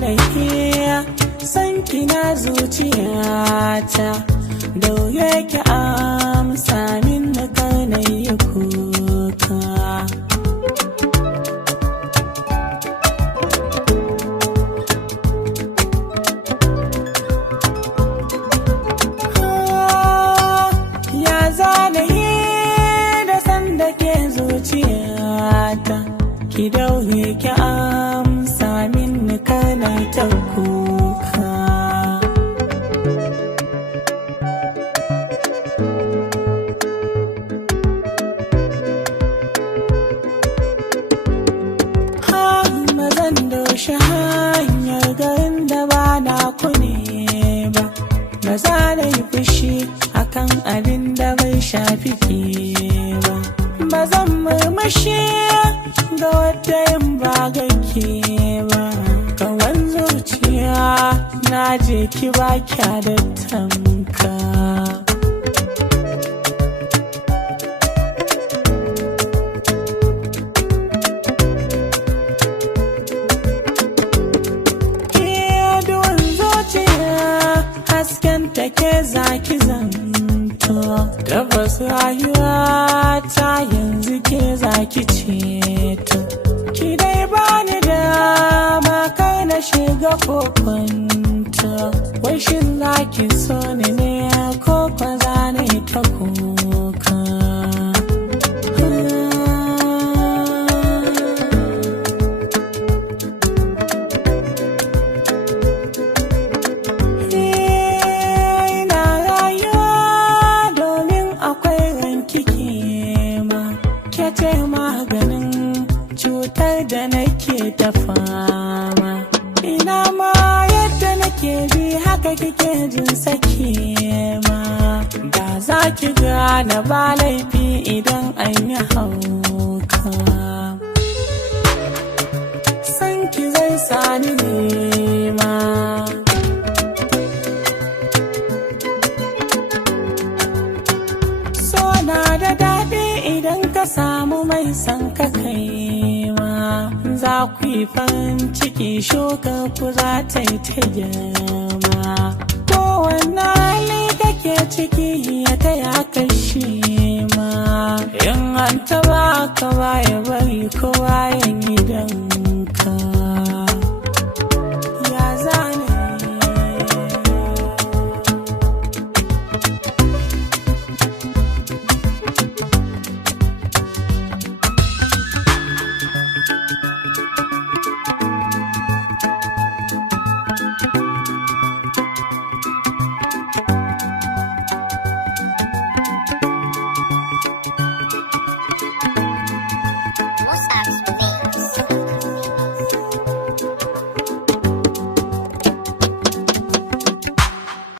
da ke san kina zuciyata da wuya ki amsa min na kanai kuka. Ya zana yi da san da ke zuciyata ki daure ki amsa min kana ta kuka. Mazan doshe hanyar garin da ba na ku ne ba, ba za na yi fushi akan abin da bai shafi ke ba, ba zan murmushi ga wadda yin ba gake ba. Kawan zuciya na je ki ba kya da tamka. Duwan zuciya hasken take zaki zanto, tabbas rayuwa ta yanzu ke zaki ceto. Ki dai bani dama kar na shiga kokonto, wai shin zaki so ni ne ko kwa za ni ta kuka. Ina rayuwa domin akwai ranki ke ma, ke ce maganin cutar da nake ta fama. Ina ma yadda nake bi haka kike jin sake ma, da za ki gane ba laifi idan an yi hauka. San ki zai sani nema, so na da daɗi idan ka samu mai san ka kai ma, za ku yi farin ciki shuka ku za ta yi ta girma. Kowanne hali kake ciki ya taya ka shi ma, in an taba ka baya